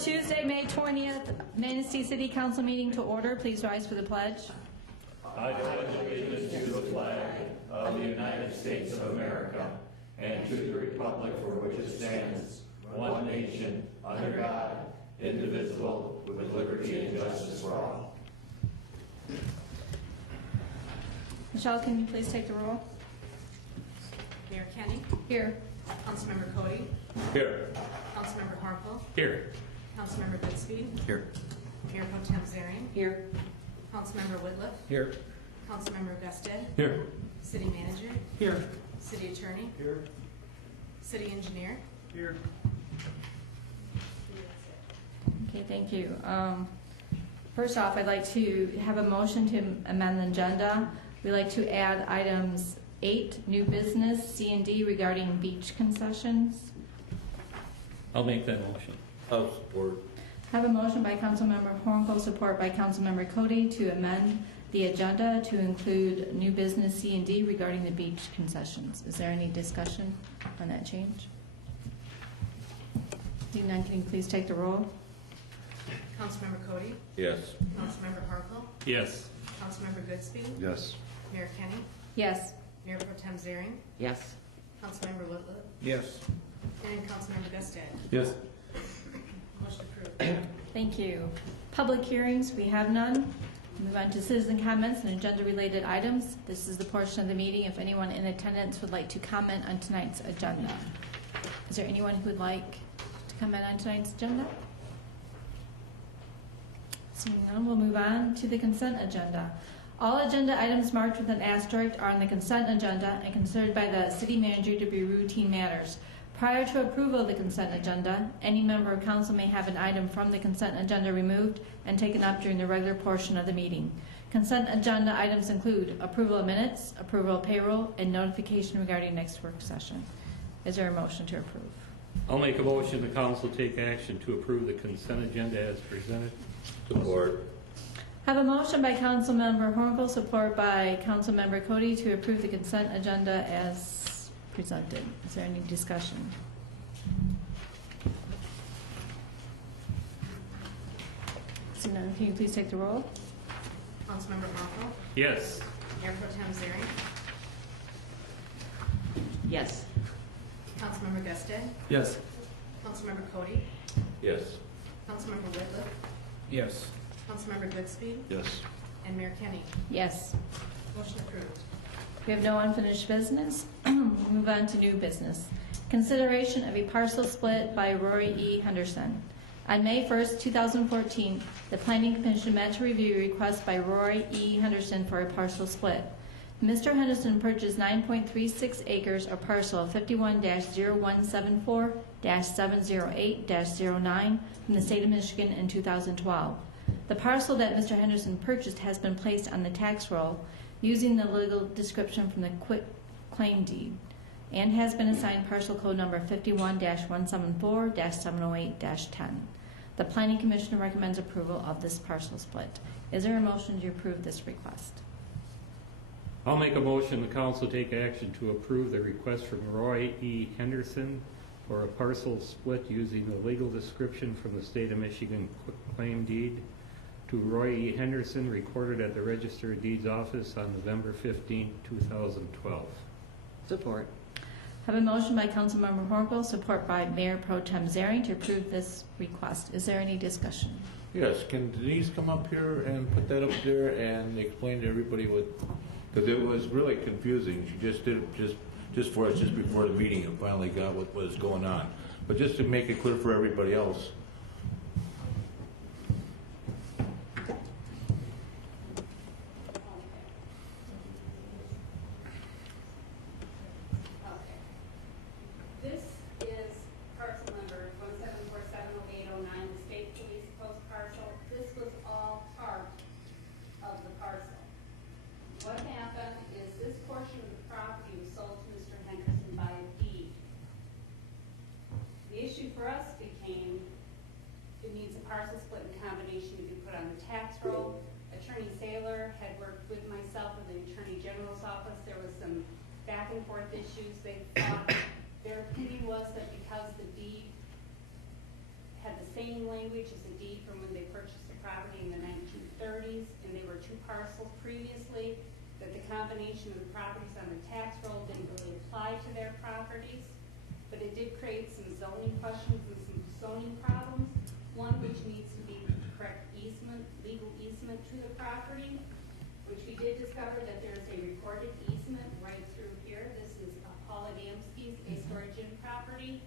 Tuesday, May 20th, Manistee City Council meeting to order. Please rise for the pledge. I pledge allegiance to the flag of the United States of America and to the republic for which it stands, one nation, under God, indivisible, with liberty and justice for all. Michelle, can you please take the roll? Mayor Kenny. Here. Councilmember Cody. Here. Councilmember Harmful. Here. Councilmember Goodspeed. Here. Mayor Pro Tem Zarian. Here. Councilmember Whitliff. Here. Councilmember Gusted. Here. City Manager. Here. City Attorney. Here. City Engineer. Here. Okay, thank you. First off, I'd like to have a motion to amend the agenda. We'd like to add items 8, new business, C and D regarding beach concessions. I'll make that motion. I'll support. Have a motion by Councilmember Hornko, support by Councilmember Cody to amend the agenda to include new business C and D regarding the beach concessions. Is there any discussion on that change? Seeing none, can you please take the roll? Councilmember Cody. Yes. Councilmember Harmful. Yes. Councilmember Goodspeed. Yes. Mayor Kenny. Yes. Mayor Pro Tem Zarian. Yes. Councilmember Whitliff. Yes. And Councilmember Gusted. Yes. Motion approved. Thank you. Public hearings, we have none. Move on to citizen comments and agenda-related items. This is the portion of the meeting if anyone in attendance would like to comment on tonight's agenda. Is there anyone who would like to comment on tonight's agenda? Seeing none, we'll move on to the consent agenda. All agenda items marked with an asterisk are on the consent agenda and considered by the city manager to be routine matters. Prior to approval of the consent agenda, any member of council may have an item from the consent agenda removed and taken up during the regular portion of the meeting. Consent agenda items include approval of minutes, approval of payroll, and notification regarding next work session. Is there a motion to approve? I'll make a motion the council take action to approve the consent agenda as presented. Support. Have a motion by Councilmember Hornkel, support by Councilmember Cody to approve the consent agenda as presented. Is there any discussion? Seeing none, can you please take the roll? Councilmember Harmful. Yes. Mayor Pro Tem Zarian. Yes. Councilmember Gusted. Yes. Councilmember Cody. Yes. Councilmember Whitliff. Yes. Councilmember Goodspeed. Yes. And Mayor Kenny. Yes. Motion approved. We have no unfinished business. Move on to new business. Consideration of a parcel split by Rory E. Henderson. On May 1st, 2014, the Planning Commission met to review a request by Rory E. Henderson for a parcel split. Mr. Henderson purchased 9.36 acres or parcel 51-0174-708-09 from the state of Michigan in 2012. The parcel that Mr. Henderson purchased has been placed on the tax roll using the legal description from the quit claim deed and has been assigned parcel code number 51-174-708-10. The Planning Commission recommends approval of this parcel split. Is there a motion to approve this request? I'll make a motion the council take action to approve the request from Roy E. Henderson for a parcel split using the legal description from the state of Michigan claim deed to Roy E. Henderson, recorded at the Register of Deeds office on November 15, 2012. Support. Have a motion by Councilmember Horkel, support by Mayor Pro Tem Zarian to approve this request. Is there any discussion? Yes, can Denise come up here and put that up there and explain to everybody what, because it was really confusing. She just did it just for us, just before the meeting, and finally got what was going on. But just to make it clear for everybody else. This is parcel number 174708009, the state police post parcel. This was all part of the parcel. What happened is this portion of the property was sold to Mr. Henderson by a deed. The issue for us became, it needs a parcel split in combination to be put on the tax roll. Attorney Saylor had worked with myself in the Attorney General's office. There was some back and forth issues. They thought their opinion was that because the deed had the same language as the deed from when they purchased the property in the 1930s, and they were two parcels previously, that the combination of the properties on the tax roll didn't really apply to their properties, but it did create some zoning questions and some zoning problems, one which needs to be correct easement, legal easement to the property, which we did discover that there's a recorded easement right through here. This is Paul Adamski's A Storage Inn property.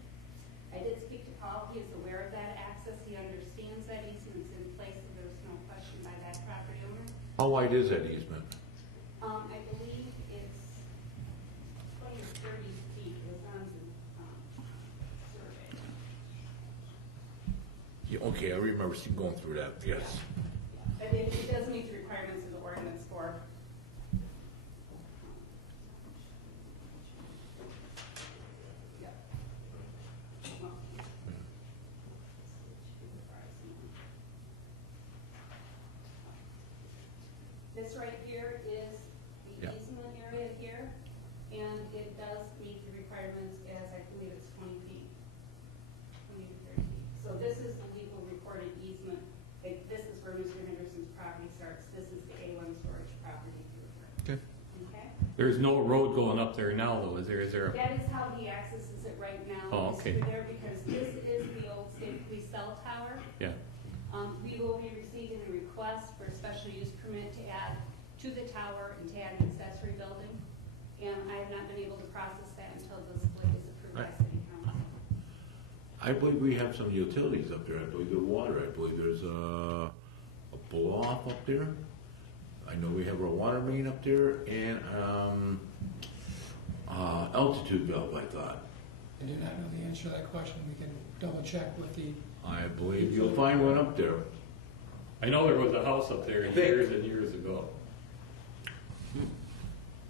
I did speak to Paul. He is aware of that access. He understands that easement's in place, so there was no question by that property owner. How wide is that easement? I believe it's 20 or 30 feet. It was on the survey. Yeah, okay, I remember going through that, yes. But it does meet the requirements of the ordinance for. Yep. This right here is the Yeah. easement area here, and it does meet the requirements as I believe it's 20 feet. 20 to 30 feet. So this is the legal recorded easement. This is where Mr. Henderson's property starts. This is the A1 storage property through here. Okay. Okay? There's no road going up there now, though, is there? Is there? That is how he accesses it right now. Oh, is okay. through there because this is the old state police cell tower. Yeah. We will be receiving a request for a special use permit to add to the tower and to add an accessory building. And I have not been able to process that until the split is approved by city council. I believe we have some utilities up there. I believe there's water. I believe there's a blow-off up there. I know we have a water main up there and altitude valve, I thought. I do not know the answer to that question. We can double check with the, I believe you'll find one up there. I know there was a house up there years and years ago.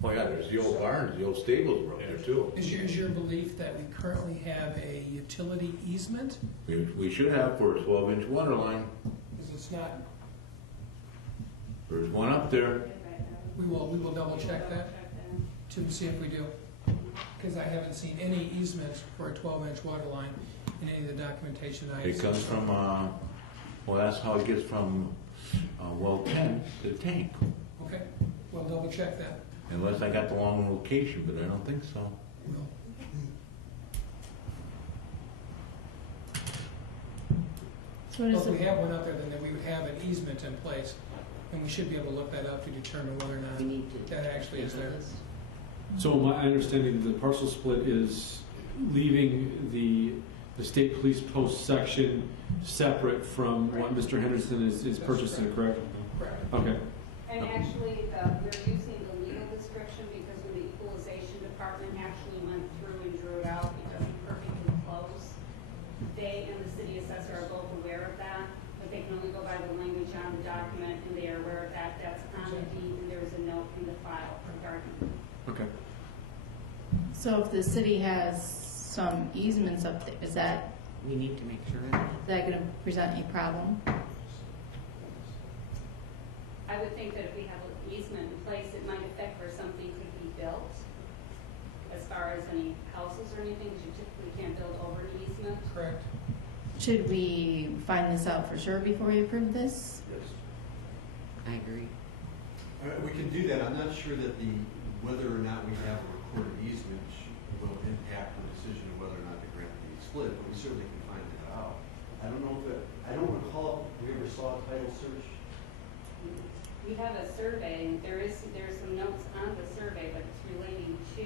Oh yeah, there's the old barns, the old stables were up there too. is your belief that we currently have a utility easement? We should have for a 12-inch water line. Because it's not, There's one up there. we will double check that to see if we do. Because I haven't seen any easement for a 12-inch water line in any of the documentation I It comes from, well, that's how it gets from well 10 to the tank. Okay, we'll double check that. Unless I got the wrong location, but I don't think so. We'll- So what Well, is if we the, have one out there, then we would have an easement in place. And we should be able to look that up to determine whether or not We need to. that actually is there. So my understanding of the parcel split is leaving the state police post section separate from what Mr. Henderson is purchasing, correct? Correct. Okay. And actually, we're using the legal description because when the equalization department actually went through and drew it out, it doesn't perfectly close. They and the city assessor are both aware of that, but they can only go by the language on the document, and they are aware of that. That's on the deed, and there is a note in the file regarding. Okay. so if the city has some easements up there, is that We need to make sure of that. going to present any problem? I would think that if we have an easement in place, it might affect where something could be built. As far as any houses or anything, because you typically can't build over an easement. Correct. Should we find this out for sure before we approve this? I agree. We can do that. I'm not sure that whether or not we have a recorded easement will impact the decision of whether or not to grant the split, but we certainly can find that out. I don't know I don't recall if we ever saw a title search. We have a survey, and there's some notes on the survey, but it's relating to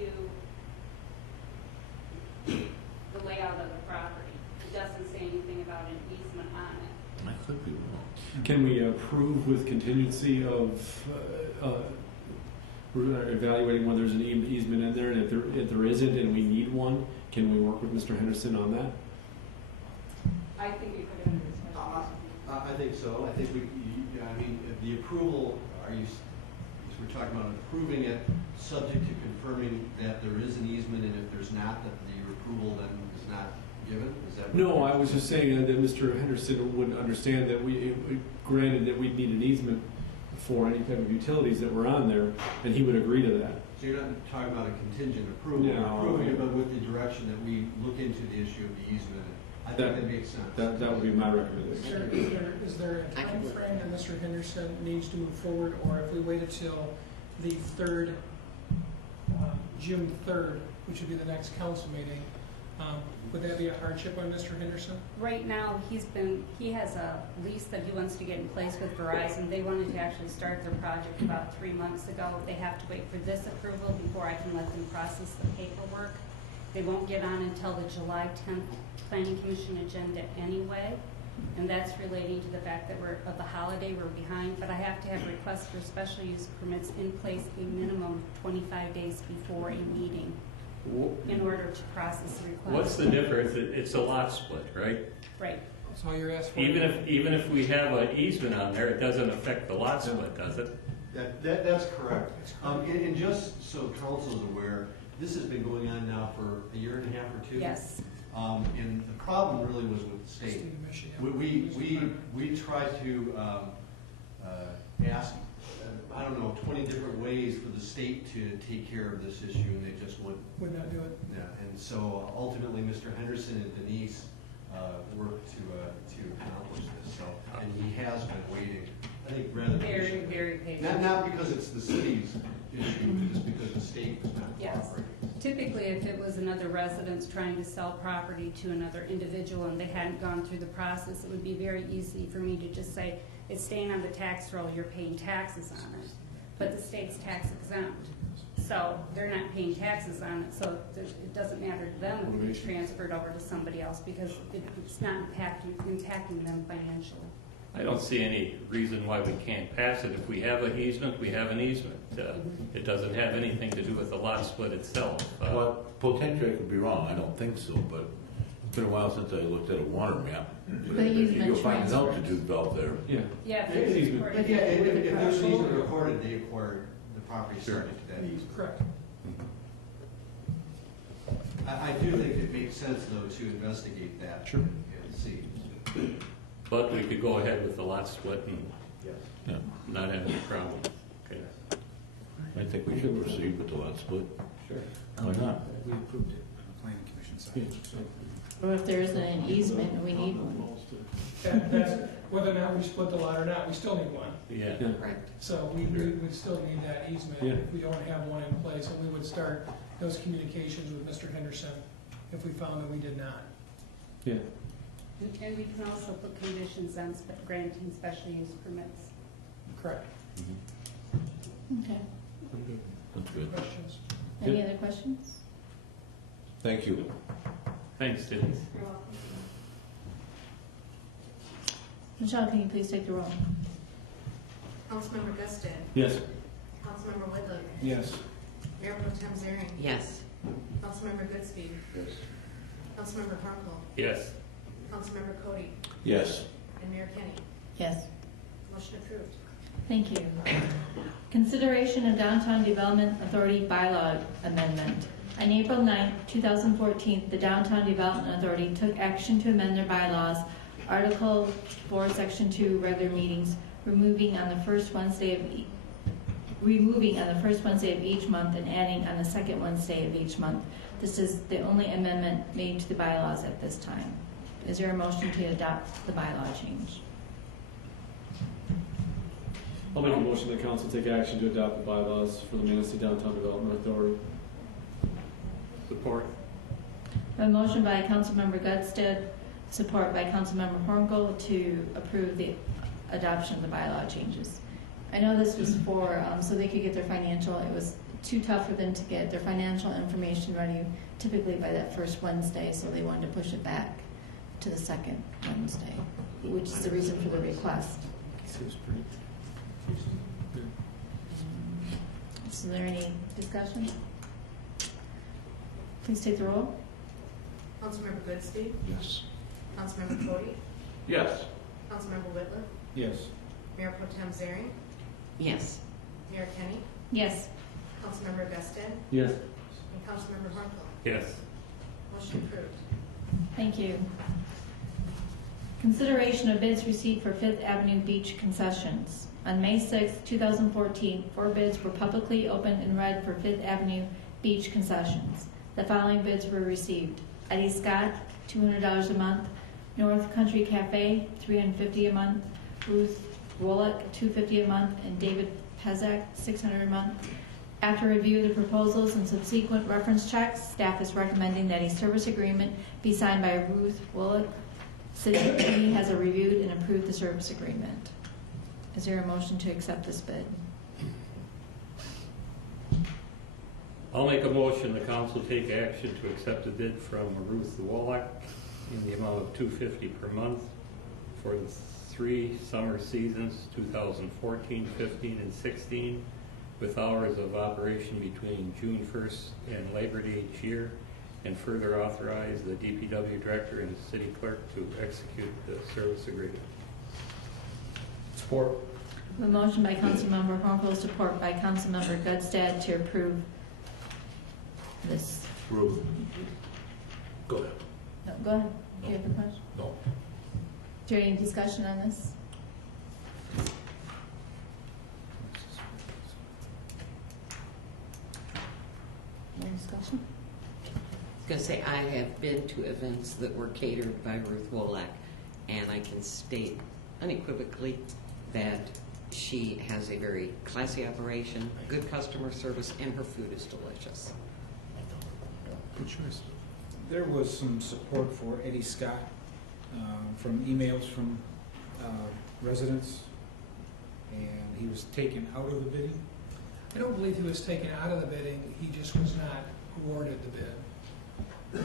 the layout of the property. It doesn't say anything about an easement on it. I could be wrong. Can we approve with contingency of evaluating whether there's an easement in there? And if there isn't and we need one, can we work with Mr. Henderson on that? I think we put it under special use. I think so. I think the approval, we're talking about approving it subject to confirming that there is an easement, and if there's not, that the approval then is not given? Is that what No, I was just saying that Mr. Henderson would understand that granted that we'd need an easement for any type of utilities that were on there, and he would agree to that. So you're not talking about a contingent approval, No. you're approving it, but with the direction that we look into the issue of the easement. I think that makes sense. That would be my Is recommendation. is there a I can- time frame that Mr. Henderson needs to move forward, or if we waited till the third, June 3rd, which would be the next council meeting, would that be a hardship on Mr. Henderson? Right now, he has a lease that he wants to get in place with Verizon. They wanted to actually start their project about 3 months ago. They have to wait for this approval before I can let them process the paperwork. They won't get on until the July 10th Planning Commission agenda anyway, and that's relating to the fact that of the holiday, we're behind, but I have to have requests for special use permits in place a minimum 25 days before a meeting in order to process the request. What's the difference? It's a lot split, right? Right. That's all you're asking for? Even if we have an easement on there, it doesn't affect the lot split, does it? That's correct. And just so council's aware, this has been going on now for a year and a half or two. Yes. And the problem really was with the state. State of Michigan. We tried to ask, I don't know, 20 different ways for the state to take care of this issue, and they just wouldn't. Would not do it? Yeah, and so ultimately, Mr. Henderson and Denise worked to accomplish this, so, and he has been waiting, I think, rather Very, patiently. very patient. Not because it's the city's issue, but just because the state was not Yes. cooperating. Typically, if it was another residence trying to sell property to another individual and they hadn't gone through the process, it would be very easy for me to just say, it's staying on the tax roll, you're paying taxes on it. But the state's tax exempt, so they're not paying taxes on it, so it doesn't matter to them if it gets transferred over to somebody else because it's not impacting them financially. I don't see any reason why we can't pass it. If we have an easement, we have an easement. It doesn't have anything to do with the lot split itself. Well, potentially I could be wrong, I don't think so, but it's been a while since I looked at a water map. The easement You'll find an transfer. altitude belt there. Yeah. Yeah, if If there's it's- recorded- But yeah, if with the there's an parcel. easement recorded, they acquired the property Sure. subject to that easement. Correct. I do think it makes sense, though, to investigate that. Sure. And see. But we could go ahead with the lot split and Yes. Yeah, not have any problem. Okay. I think we should proceed with the lot split. Sure. Why not? We approved it on the planning commission side. Or if there isn't an easement and we need one. That's, whether or not we split the lot or not, we still need one. Yeah. Yeah. Correct. So we would still need that easement Yeah. if we don't have one in place, and we would start those communications with Mr. Henderson if we found that we did not. Yeah. And we can also put conditions on granting special use permits. Correct. Okay. That's good. Questions? Any other questions? Thank you. Thanks, Denise. You're welcome. Michelle, can you please take the roll? Councilmember Guston. Yes. Councilmember Whitlock. Yes. Mayor Pro Tem Zering. Yes. Councilmember Goodspeed. Yes. Councilmember Harmful. Yes. Councilmember Cody. Yes. And Mayor Kenny. Yes. Motion approved. Thank you. Consideration of Downtown Development Authority bylaw amendment. On April 9, 2014, the Downtown Development Authority took action to amend their bylaws, Article 4, Section 2, regular meetings, removing on the first Wednesday of each month and adding on the second Wednesday of each month. This is the only amendment made to the bylaws at this time. Is there a motion to adopt the bylaw change? I'll make a motion that council take action to adopt the bylaws for the Manistee Downtown Development Authority. Support. A motion by Councilmember Gutstead, support by Councilmember Horngold to approve the adoption of the bylaw changes. I know this was for, so they could get their financial, it was too tough for them to get their financial information ready typically by that first Wednesday, so they wanted to push it back to the second Wednesday, which is the reason for the request. Seems pretty. Is there any discussion? Please take the roll. Councilmember Goodspeed. Yes. Councilmember Cody. Yes. Councilmember Whitlock. Yes. Mayor Pro Tem Zering. Yes. Mayor Kenny. Yes. Councilmember Guston. Yes. And Councilmember Harmful. Yes. Motion approved. Thank you. Consideration of bids received for Fifth Avenue Beach concessions. On May 6, 2014, 4 bids were publicly opened and read for Fifth Avenue Beach concessions. The following bids were received. Eddie Scott, $200 a month. North Country Cafe, $350 a month. Ruth Woloch, $250 a month. And David Pezak, $600 a month. After review of the proposals and subsequent reference checks, staff is recommending that a service agreement be signed by Ruth Woloch. City Attorney has reviewed and approved the service agreement. Is there a motion to accept this bid? I'll make a motion the council take action to accept a bid from Ruth Woloch in the amount of $250 per month for the 3 summer seasons, 2014, 15, and 16, with hours of operation between June 1st and Labor Day each year, and further authorize the DPW director and city clerk to execute the service agreement. Support. A motion by Councilmember Hornfeld, support by Councilmember Gudstad to approve this. Ruth. Go ahead. No, go ahead. Do you have a question? No. Is there any discussion on this? No discussion? I was going to say, I have been to events that were catered by Ruth Woloch, and I can state unequivocally that she has a very classy operation, good customer service, and her food is delicious. Good choice. There was some support for Eddie Scott from emails from residents, and he was taken out of the bidding. I don't believe he was taken out of the bidding, he just was not awarded the bid.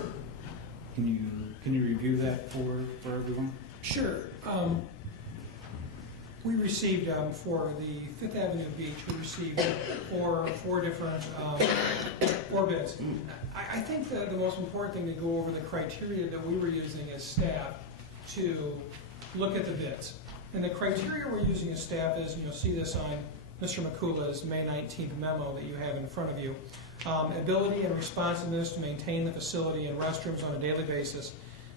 Can you review that for everyone? Sure. We received, for the Fifth Avenue Beach, we received four different, 4 bids. I think that the most important thing to go over the criteria that we were using as staff to look at the bids. And the criteria we're using as staff is, you'll see this on Mr. McCullough's May 19th memo that you have in front of you. Ability and responsiveness to maintain the facility and restrooms on a daily basis.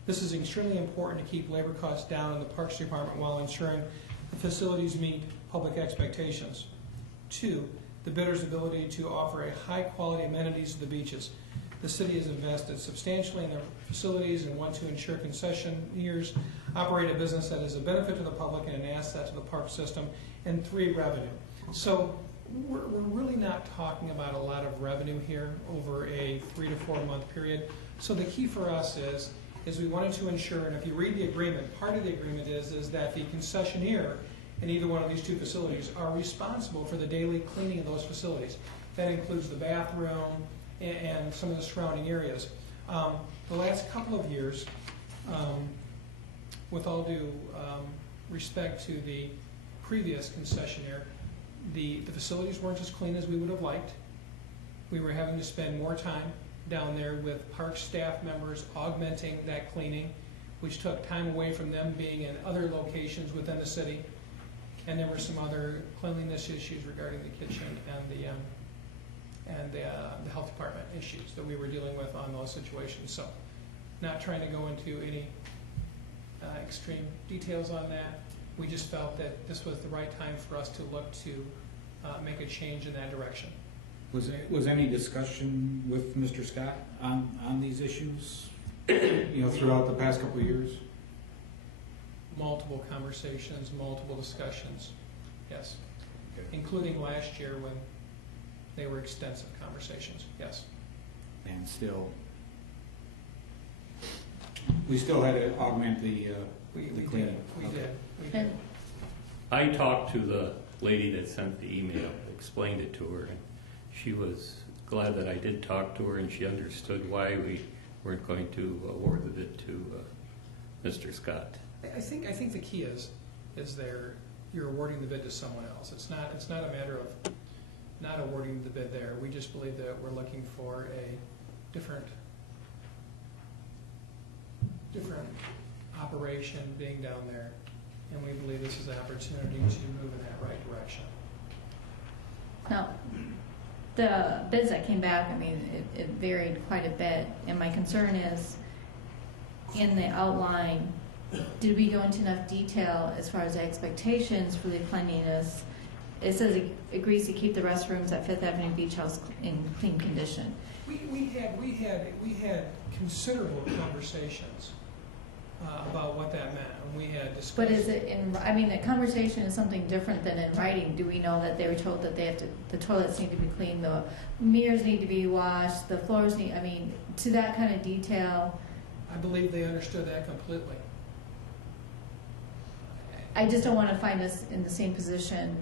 This is extremely important to keep labor costs down in the Parks Department while ensuring the facilities meet public expectations. 2, the bidder's ability to offer a high-quality amenities to the beaches. The city has invested substantially in their facilities and want to ensure concessionaires operate a business that is a benefit to the public and an asset to the park system. And 3, revenue. So we're really not talking about a lot of revenue here over a 3 to 4 month period. So the key for us is we wanted to ensure, and if you read the agreement, part of the agreement is that the concessionaire in either one of these 2 facilities are responsible for the daily cleaning of those facilities. That includes the bathroom and some of the surrounding areas. The last couple of years, with all due respect to the previous concessionaire, the facilities weren't as clean as we would have liked. We were having to spend more time down there with park staff members augmenting that cleaning, which took time away from them being in other locations within the city. And there were some other cleanliness issues regarding the kitchen and the health department issues that we were dealing with on those situations. So, not trying to go into any extreme details on that. We just felt that this was the right time for us to look to make a change in that direction. Was any discussion with Mr. Scott on these issues, throughout the past couple of years? Multiple conversations, multiple discussions, yes. Okay. Including last year when they were extensive conversations, yes. And we still had to augment the cleaning. We Okay. did. I talked to the lady that sent the email, explained it to her, and she was glad that I did talk to her, and she understood why we weren't going to award the bid to Mr. Scott. I think the key is you're awarding the bid to someone else. It's not a matter of not awarding the bid there. We just believe that we're looking for a different operation being down there, and we believe this is an opportunity to move in that right direction. Now, the bids that came back, it varied quite a bit, and my concern is, in the outline, did we go into enough detail as far as the expectations for the cleanliness? It says it agrees to keep the restrooms at Fifth Avenue Beach House in clean condition. We had considerable conversations about what that meant, and we had discussed. But is it in, I mean, the conversation is something different than in writing. Do we know that they were told that they have to, the toilets need to be cleaned, the mirrors need to be washed, the floors need, I mean, to that kind of detail? I believe they understood that completely. I just don't want to find us in the same position,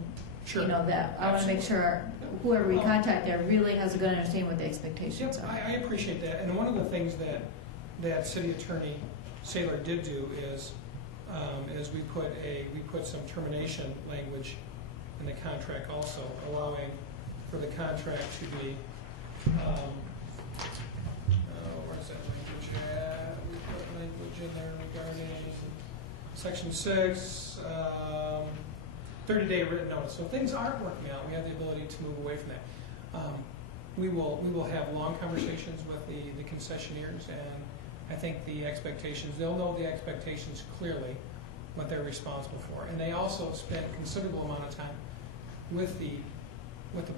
Sure. you know, that I want to make sure whoever we contact there really has a good understanding what the expectations Yep, are. I appreciate that, and one of the things that City Attorney Saylor did do is we put some termination language in the contract also, allowing for the contract to be, where's that language at? We put language in there regarding Section 6, 30-day written notice. So if things aren't working out, we have the ability to move away from that. We will have long conversations with the concessionaires, and I think the expectations, they'll know the expectations clearly, what they're responsible for. And they also spent a considerable amount of time with the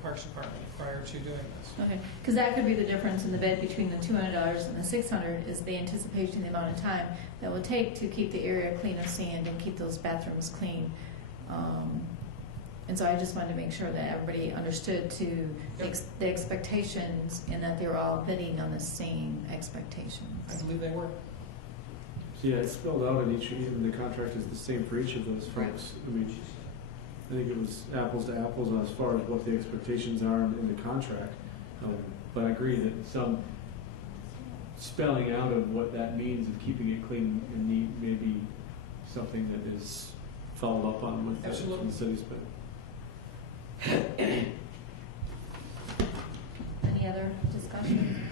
Parks Department prior to doing this. Okay, because that could be the difference in the bid between the $200 and the $600 is the anticipation, the amount of time that will take to keep the area clean of sand and keep those bathrooms clean. And so I just wanted to make sure that everybody understood the expectations and that they were all bidding on the same expectations. I believe they were. Yeah, it's spelled out in each, even the contract is the same for each of those folks. I mean, I think it was apples to apples as far as what the expectations are in the contract. But I agree that some spelling out of what that means of keeping it clean and neat may be something that is followed up on with Absolutely. the city's bid. Any other discussion?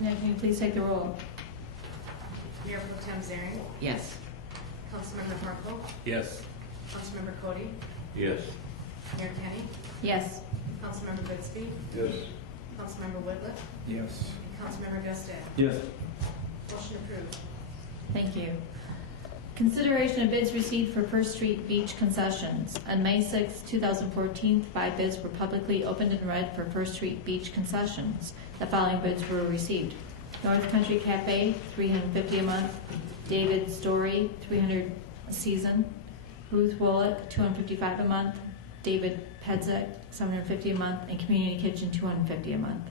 Now, can you please take the roll? Mayor Pro Tem Zering, Yes. Councilmember Harkle, Yes. Councilmember Cody, Yes. Mayor Kenny, Yes. Councilmember Bixby, Yes. Councilmember Whitliff, Yes. and Councilmember Gaston. Yes. Motion approved. Thank you. Consideration of bids received for First Street Beach concessions. On May 6, 2014, 5 bids were publicly opened and read for First Street Beach concessions. The following bids were received. North Country Cafe, $350 a month. David Story, $300 a season. Ruth Wolleck, $255 a month. David Pedzik, $750 a month. And Community Kitchen, $250 a month.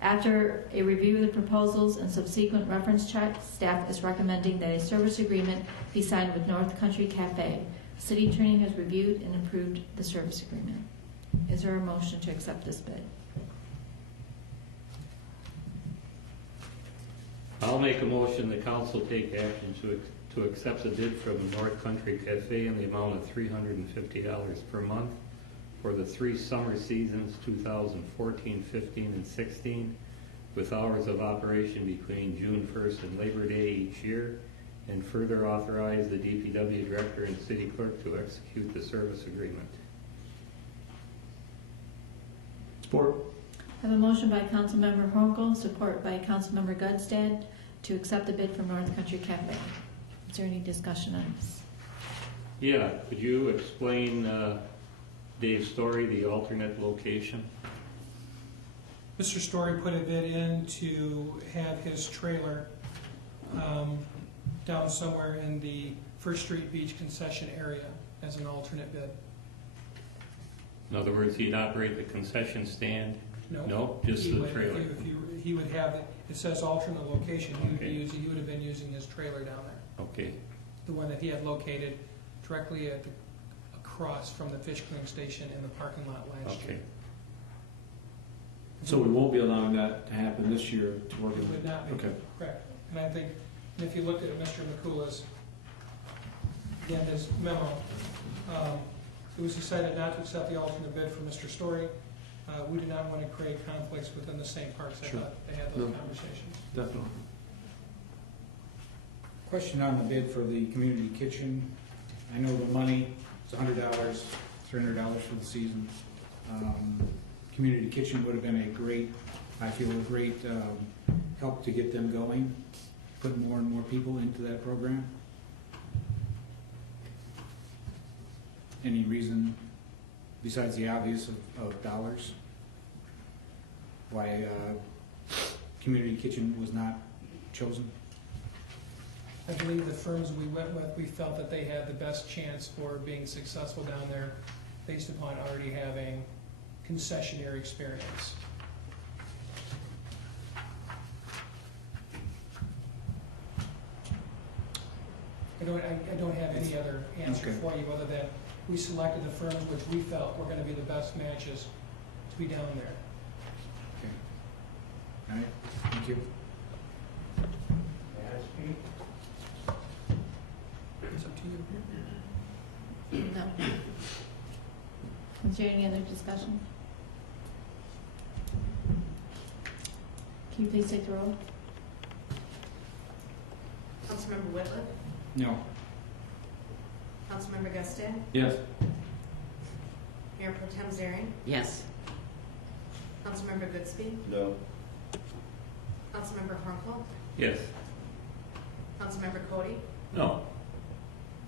After a review of the proposals and subsequent reference checks, staff is recommending that a service agreement be signed with North Country Cafe. City Attorney has reviewed and approved the service agreement. Is there a motion to accept this bid? I'll make a motion the council take action to accept the bid from North Country Cafe in the amount of $350 per month for the 3 summer seasons, 2014, 15, and 16, with hours of operation between June 1st and Labor Day each year, and further authorize the DPW Director and City Clerk to execute the service agreement. Support. I have a motion by Councilmember Hornkle, support by Councilmember Gudstad, to accept the bid from North Country Cafe. Is there any discussion on this? Yeah, could you explain Dave's Story, the alternate location? Mr. Story put a bid in to have his trailer down somewhere in the First Street Beach concession area as an alternate bid. In other words, he'd operate the concession stand? No? No, just He the would- trailer? He would have, it says alternate location, he would be Okay. using, he would have been using his trailer down there. Okay, The one that he had located directly across from the fish cleaning station in the parking lot last okay. year. So we won't be allowing that to happen this year to work It in. would not be, Okay. correct. And I think, and if you looked at Mr. McCullough's, again, his memo, it was decided not to accept the alternate bid from Mr. Story. We did not want to create conflicts within the same parks. I Sure. thought they had those No. conversations. Definitely. Question on the bid for the community kitchen. I know the money is $100, $300 for the season. Community kitchen would have been a great, I feel, a great help to get them going, put more and more people into that program. Any reason besides the obvious of dollars? why Community Kitchen was not chosen? I believe the firms we went with, we felt that they had the best chance for being successful down there based upon already having concessionaire experience. I don't have any other answer Okay. for you other than we selected the firms which we felt were gonna be the best matches to be down there. Okay. All right, thank you. It's up to you. No. Is there any other discussion? Can you please take the roll? Councilmember Whitliff? No. Councilmember Gaston? Yes. Mayor Pro Tem Zering? Yes. Councilmember Goodspeed? No. Councilmember Hornfeld? Yes. Councilmember Cody? No.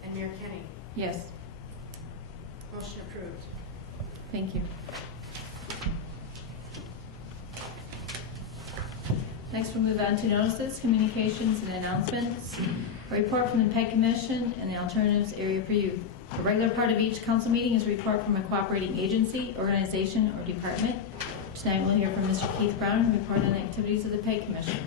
And Mayor Kenny? Yes, Motion approved. thank you. Next, we'll move on to notices, communications, and announcements. A report from the PEG Commission and the Alternatives Area for Youth. The regular part of each council meeting is a report from a cooperating agency, organization, or department. Tonight, we'll hear from Mr. Keith Brown, who report on the activities of the PEG Commission.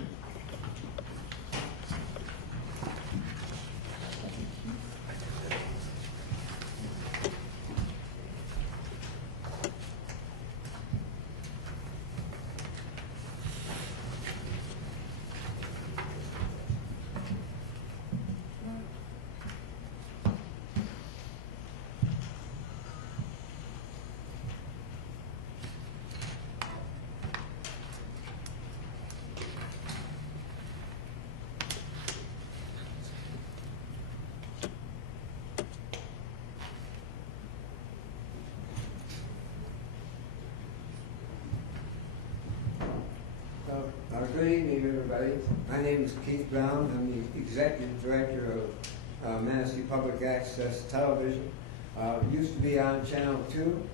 Good evening, everybody. My name is Keith Brown. I'm the Executive Director of Manistee Public Access Television. Used to be on Channel 2,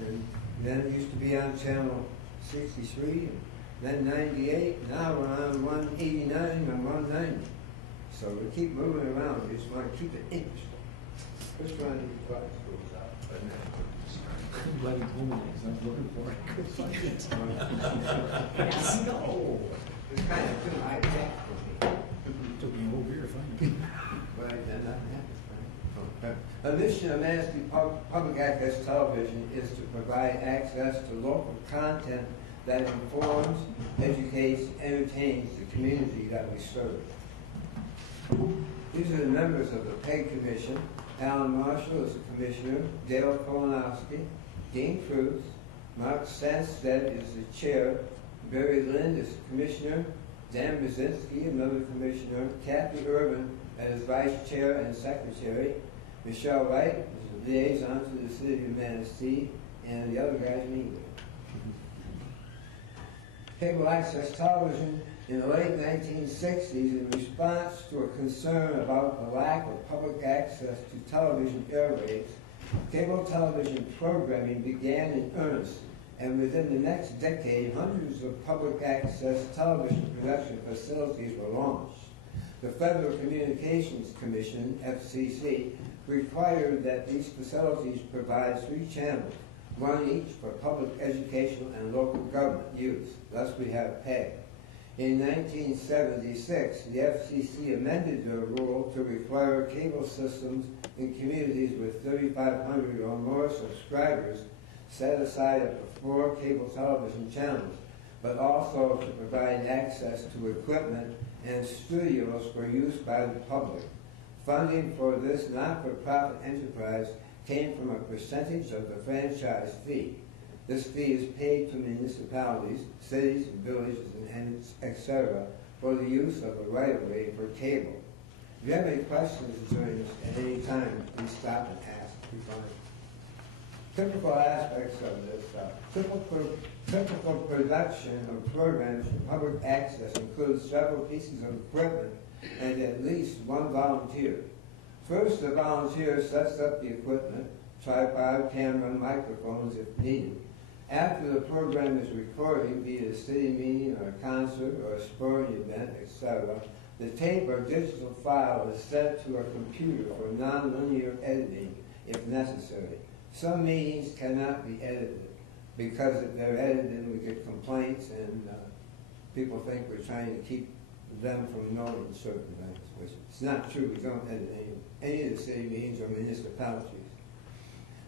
and then it used to be on Channel 63, and then 98. Now we're on 189 and 190. So we keep moving around. We just want to keep it interesting. Which one of these buttons goes out? I'm glad you told me because I was looking for it. Couldn't find it. Yes. No. It's kind of too high tech for me. Took me a whole year to find it. But then that happens, right? The mission of Manistee Public Access Television is to provide access to local content that informs, educates, entertains the community that we serve. These are the members of the PEG Commission. Alan Marshall is the commissioner, Dale Kolonowski, Dean Cruz, Mark Sanstead is the chair, Barry Lind is the commissioner, Dan Brzezinski, another commissioner, Kathy Urban as vice chair and secretary, Michelle Wright is the liaison to the city of Manistee, and the other guys meet with. Cable access television in the late 1960s, in response to a concern about the lack of public access to television airwaves, cable television programming began in earnest, and within the next decade, hundreds of public access television production facilities were launched. The Federal Communications Commission, FCC, required that these facilities provide 3 channels, one each for public, educational, and local government use. Thus we have PEG. In 1976, the FCC amended their rule to require cable systems in communities with 3,500 or more subscribers set aside up to 4 cable television channels, but also to provide access to equipment and studios for use by the public. Funding for this not-for-profit enterprise came from a percentage of the franchise fee. This fee is paid to municipalities, cities, villages, and etc. for the use of a right-of-way for cable. If you have any questions during this at any time, please stop and ask. Be fine. Typical aspects of this, typical production of programs for public access includes several pieces of equipment and at least 1 volunteer. First, the volunteer sets up the equipment, tripod, camera, and microphones if needed. After the program is recorded, be it a city meeting or a concert or a sporting event, etc., the tape or digital file is sent to a computer for non-linear editing if necessary. Some meetings cannot be edited because if they're edited, we get complaints and people think we're trying to keep them from knowing certain things, which is not true. We don't edit any of the city meetings or municipalities.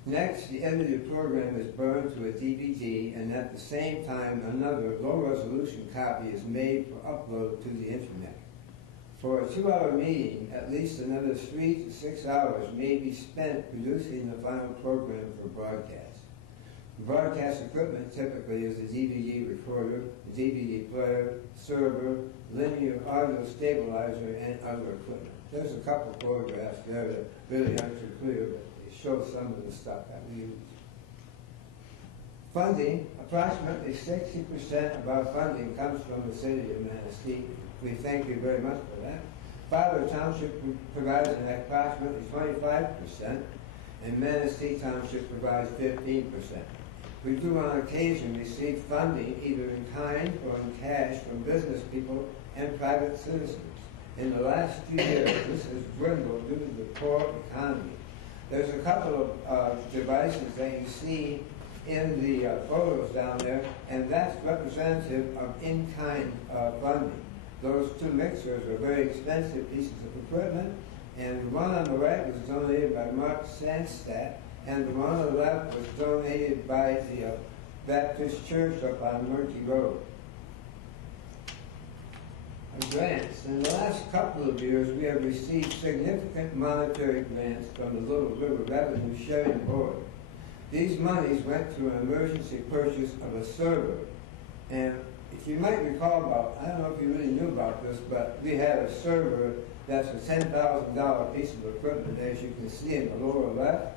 Next, the edited program is burned to a DVD, and at the same time, another low-resolution copy is made for upload to the internet. For a 2-hour meeting, at least another 3 to 6 hours may be spent producing the final program for broadcast. The broadcast equipment typically is a DVD recorder, a DVD player, server, linear audio stabilizer, and other equipment. There's a couple photographs there that really aren't too clear, but they show some of the stuff that we use. Funding, approximately 60% of our funding comes from the city of Manistee. We thank you very much for that. Fowler Township provides an approximately 25%, and Manistee Township provides 15%. We do on occasion receive funding either in kind or in cash from business people and private citizens. In the last few years, this has dwindled due to the poor economy. There's a couple of devices that you see in the photos down there, and that's representative of in-kind funding. Those two mixers are very expensive pieces of equipment, and the one on the right was donated by Mark Sandstadt, and the one on the left was donated by the Baptist Church up on Murky Road. Grants. In the last couple of years, we have received significant monetary grants from the Little River Revenue Sharing Board. These monies went to an emergency purchase of a server. And if you might recall about, I don't know if you really knew about this, but we had a server that's a $10,000 piece of equipment, as you can see in the lower left.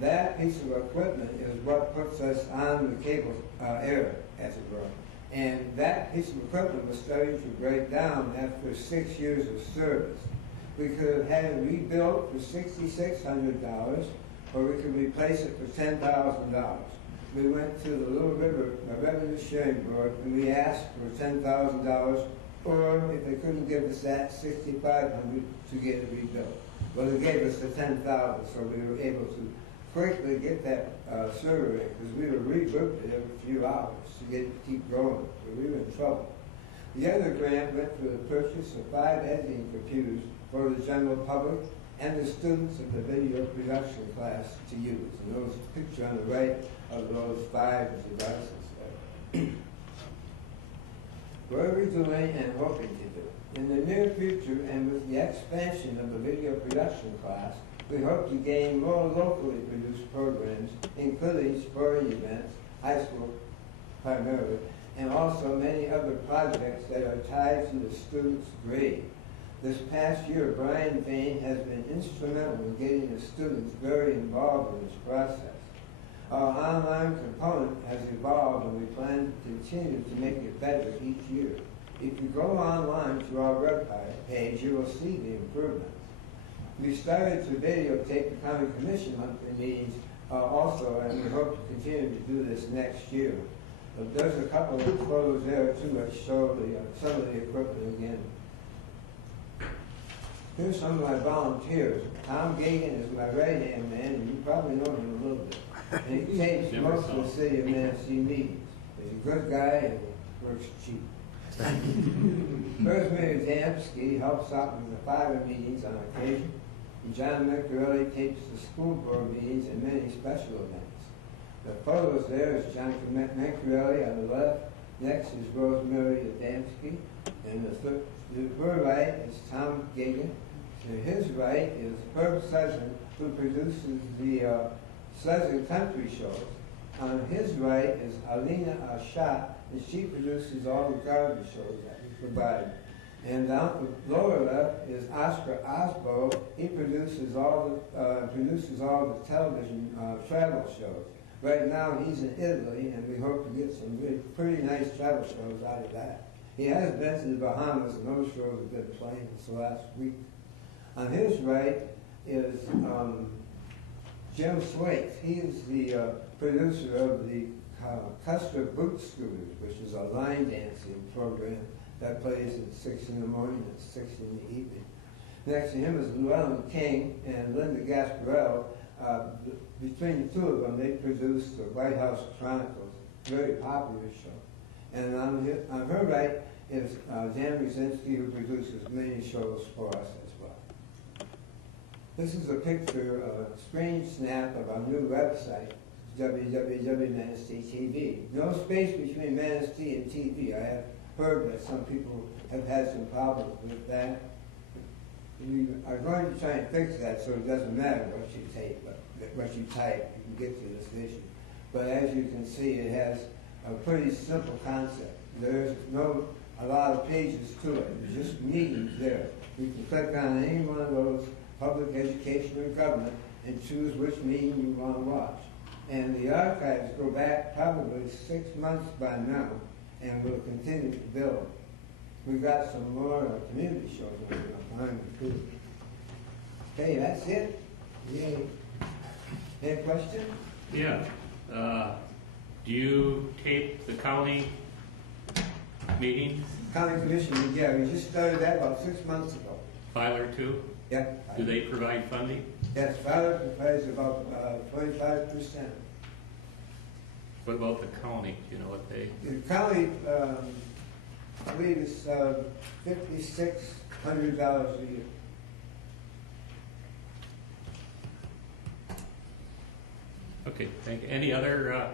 That piece of equipment is what puts us on the cable era, as it were. And that piece of equipment was starting to break down after 6 years of service. We could have had it rebuilt for $6,600, or we could replace it for $10,000. We went to the Little River Revenue Sharing Board, and we asked for $10,000, or if they couldn't give us that, $6,500 to get it rebuilt. Well, they gave us the $10,000, so we were able to quickly get that server in, because we were rebooted every few hours to keep going, so we were in trouble. The other grant went for the purchase of 5 editing computers for the general public and the students of the video production class to use. And there was a picture on the right of those 5 devices there. What are we doing and hoping to do? In the near future, and with the expansion of the video production class, we hope to gain more locally produced programs, including sporting events, high school primarily, and also many other projects that are tied to the student's grade. This past year, Brian Vane has been instrumental in getting the students very involved in this process. Our online component has evolved, and we plan to continue to make it better each year. If you go online to our web page, you will see the improvements. We started to videotape the County Commission monthly meetings also, and we hope to continue to do this next year. There's a couple of photos there too that show some of the equipment again. Here's some of my volunteers. Tom Gagan is my right-hand man, and you probably know him a little bit. And he tapes most of the city of Manistee meetings. He's a good guy and he works cheap. Rosemary Damsky helps out with the fire meetings on occasion. And John McCurley tapes the school board meetings and many special events. The photos there is John McCurley on the left. Next is Rosemary Adamski. And the her right is Tom Gagan. To his right is Herb Session, who produces the Pleasant Country shows. On his right is Alina Ashat, and she produces all the garden shows that we provide. And down the lower left is Oscar Osbo. He produces all the television travel shows. Right now he's in Italy, and we hope to get some really pretty nice travel shows out of that. He has been to the Bahamas, and those shows have been playing this last week. On his right is Jim Swakes. He is the producer of the Custer Boot Scooters, which is a line dancing program that plays at 6 in the morning and 6 in the evening. Next to him is Llewellyn King and Linda Gasparello. Between the two of them, they produced the White House Chronicles, a very popular show. And on her right is Dan Brzezinski, who produces many shows for us as well. This is a picture, a screen snap of our new website, www.Manistee TV. No space between Manistee and TV. I have heard that some people have had some problems with that. We are going to try and fix that so it doesn't matter what you type, you can get to this vision. But as you can see, it has a pretty simple concept. There's a lot of pages to it. There's just meetings there. You can click on any one of those, public education or government, and choose which meeting you want to watch. And the archives go back probably 6 months by now, and will continue to build. We've got some more community shows that we're going to find too. Okay, that's it. Yay. Any questions? Yeah. Do you tape the county meetings? County Commission, yeah, we just started that about 6 months ago. Filer too? Yeah. Do they provide funding? Yes, Filer provides about 25%. What about the county? Do you know what they? The county, I believe it's $5,600 a year. Okay, thank you. Any other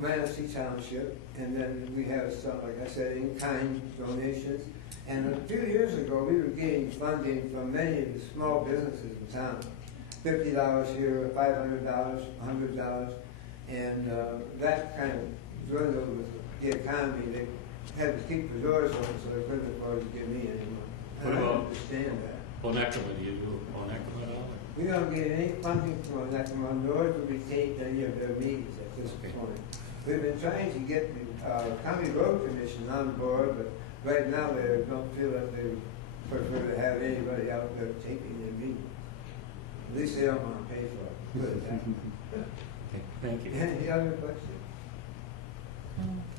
Manistee Township, and then we have some, like I said, in-kind donations. And a few years ago, we were getting funding from many of the small businesses in town. $50 here, $500, $100, and that kind of dwindled with the economy. They had to keep the doors open, so they couldn't afford to give me any money. What I about- understand that. Onekama? Do you do Onekama at all? We don't get any funding from Onekama, nor do we take any of their meetings at this point. We've been trying to get the County Road Commission on board, but right now they don't feel that they prefer to have anybody out there taking their meeting. At least they don't want to pay for it. Put it that way. Okay, thank you. Any other questions?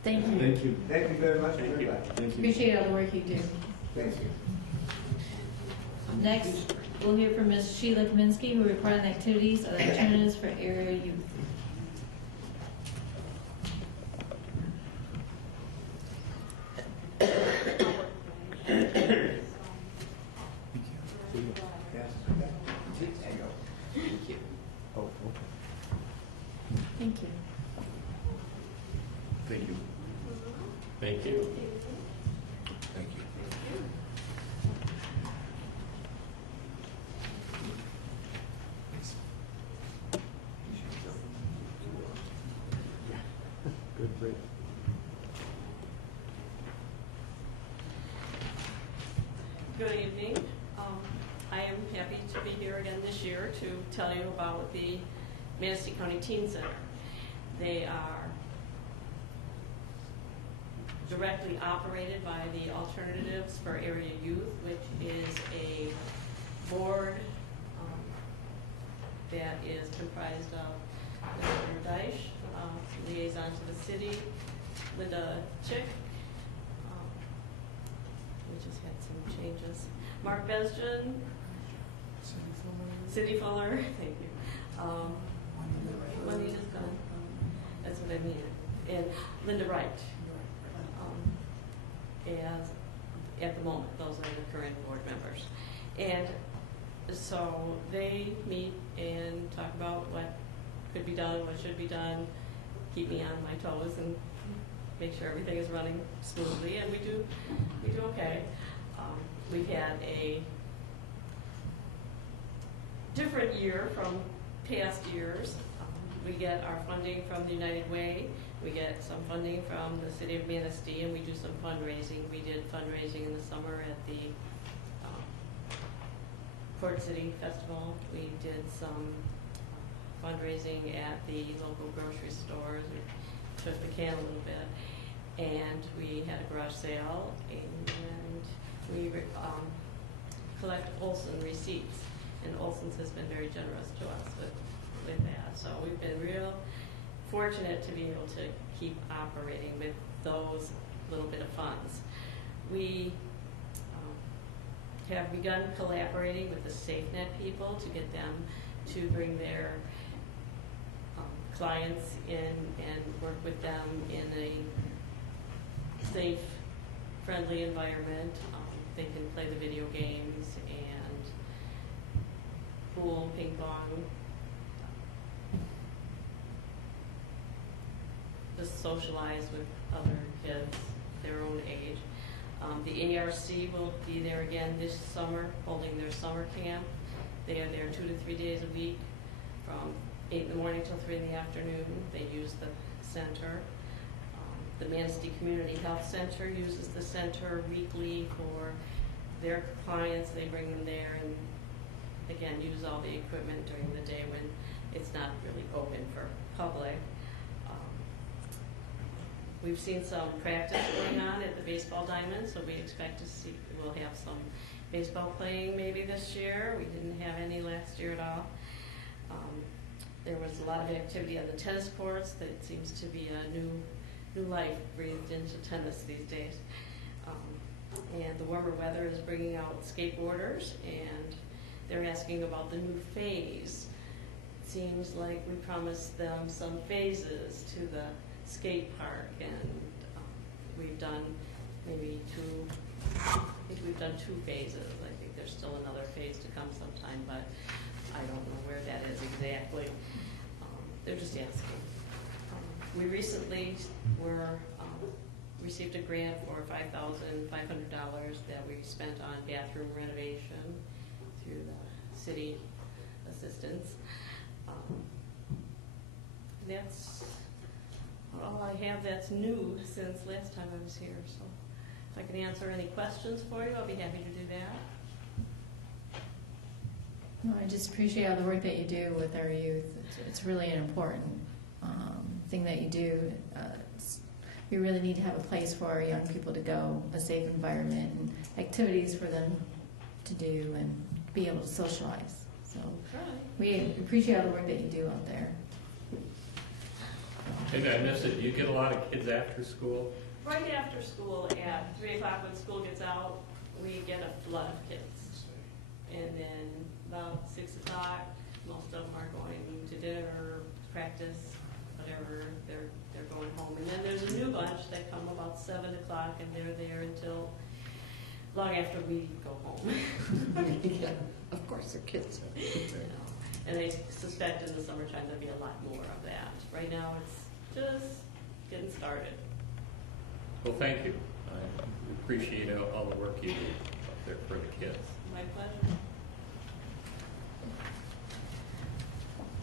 Thank you. Thank you. Thank you very much for Thank you. your time. Thank you. Appreciate all the work you do. Thank you. Next, we'll hear from Ms. Sheila Kaminsky, who will report on activities of the Alternatives for Area Youth. Thank you. Thank you. Thank you. Thank you. Thank you. Good break. Good evening. I am happy to be here again this year to tell you about the Manistee County Teen Center. They are directly operated by the Alternatives for Area Youth, which is a board that is comprised of Mr. Deich, liaison to the city, Linda Chick, we just had some changes, Mark Besgen, City Fuller, thank you. Juanita's gone, that's what I mean, and Linda Wright. As at the moment, those are the current board members. And so they meet and talk about what could be done, what should be done, keep me on my toes and make sure everything is running smoothly, and we do okay. We've had a different year from past years. We get our funding from the United Way. We get some funding from the city of Manistee, and we do some fundraising. We did fundraising in the summer at the Port City Festival. We did some fundraising at the local grocery stores. We took the can a little bit. And we had a garage sale, and we collect Olson receipts. And Olson's has been very generous to us with that. So we've been real fortunate to be able to keep operating with those little bit of funds. We have begun collaborating with the SafeNet people to get them to bring their clients in and work with them in a safe, friendly environment. They can play the video games and pool, ping pong, just socialize with other kids their own age. The ARC will be there again this summer, holding their summer camp. They are there 2 to 3 days a week, from 8 in the morning till 3 in the afternoon. They use the center. The Manistee Community Health Center uses the center weekly for their clients. They bring them there and, again, use all the equipment during the day when it's not really open for public. We've seen some practice going on at the baseball diamond, so we expect to see, we'll have some baseball playing maybe this year. We didn't have any last year at all. There was a lot of activity on the tennis courts. That seems to be a new life breathed into tennis these days. And the warmer weather is bringing out skateboarders, and they're asking about the new phase. It seems like we promised them some phases to the skate park, and we've done maybe I think we've done 2 phases. I think there's still another phase to come sometime, but I don't know where that is exactly. They're just asking. We recently received a grant for $5,500 that we spent on bathroom renovation through the city assistance. That's all I have that's new since last time I was here. So if I can answer any questions for you, I'll be happy to do that. No, I just appreciate all the work that you do with our youth. It's really an important thing that you do. We really need to have a place for our young people to go, a safe environment, and activities for them to do and be able to socialize. So we appreciate all the work that you do out there. And I missed it, you get a lot of kids after school? Right after school, at 3 o'clock when school gets out, we get a flood of kids. And then about 6 o'clock, most of them are going to dinner, practice, whatever, they're going home. And then there's a new bunch that come about 7 o'clock, and they're there until long after we go home. Yeah, of course, they're kids. And I suspect in the summertime there'll be a lot more of that. Right now, it's just getting started. Well, thank you. I appreciate all the work you do up there for the kids. My pleasure.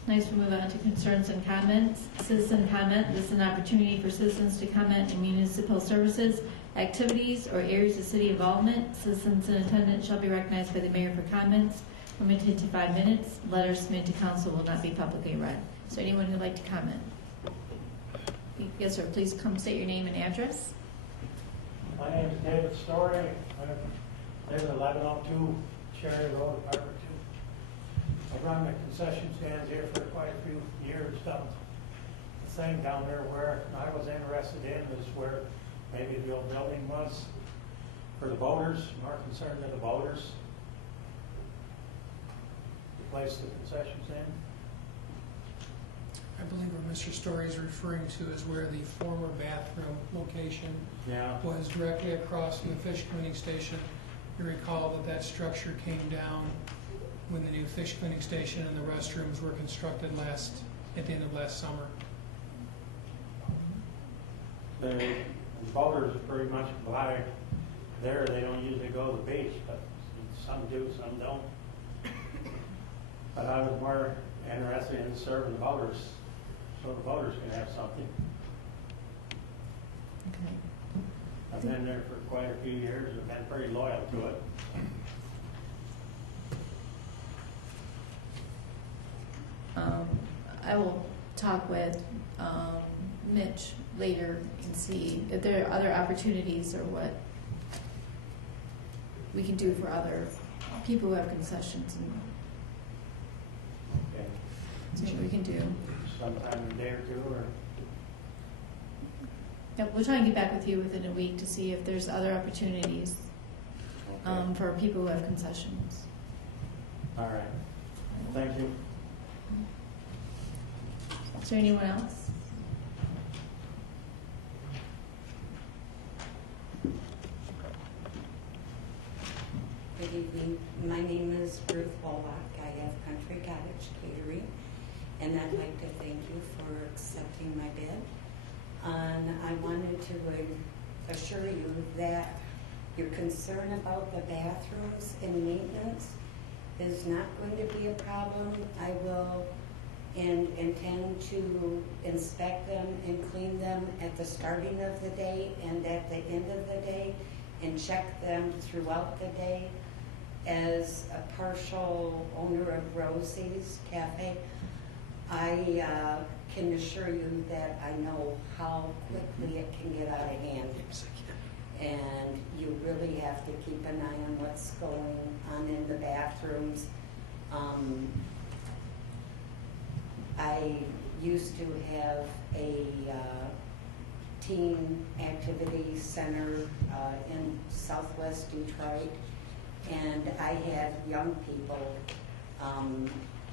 Nice, we'll move on to concerns and comments. Citizen comment. This is an opportunity for citizens to comment on municipal services, activities, or areas of city involvement. Citizens in attendance shall be recognized by the mayor for comments, limited to 5 minutes. Letters submitted to council will not be publicly read. So anyone who'd like to comment? Yes, sir. Please come state your name and address. My name is David Story. I live at 1102 Cherry Road, Apartment 2. I've run the concession stands here for quite a few years. The thing down there where I was interested in is where maybe the old building was for the boaters, more concerned with the boaters. The place the concession stand. I believe what Mr. Story is referring to is where the former bathroom location was directly across from the fish cleaning station. You recall that structure came down when the new fish cleaning station and the restrooms were constructed at the end of last summer. The boaters pretty much lie there. They don't usually go to the beach, but some do, some don't. But I was more interested in serving the boaters, so the boaters can have something. Okay. I've been there for quite a few years and been pretty loyal to it. I will talk with Mitch later and see if there are other opportunities or what we can do for other people who have concessions and Okay. see what we can do. So sometime in a day or two, or? Yep, we'll try and get back with you within a week to see if there's other opportunities for people who have concessions. All right. Thank you. Is there anyone else? Good evening. My name is Ruth Wallach. I have Country Cottage Catering, and I'd like to thank you for accepting my bid. And I wanted to assure you that your concern about the bathrooms and maintenance is not going to be a problem. I will intend to inspect them and clean them at the starting of the day and at the end of the day, and check them throughout the day. As a partial owner of Rosie's Cafe, I can assure you that I know how quickly it can get out of hand. And you really have to keep an eye on what's going on in the bathrooms. I used to have a teen activity center in Southwest Detroit, and I had young people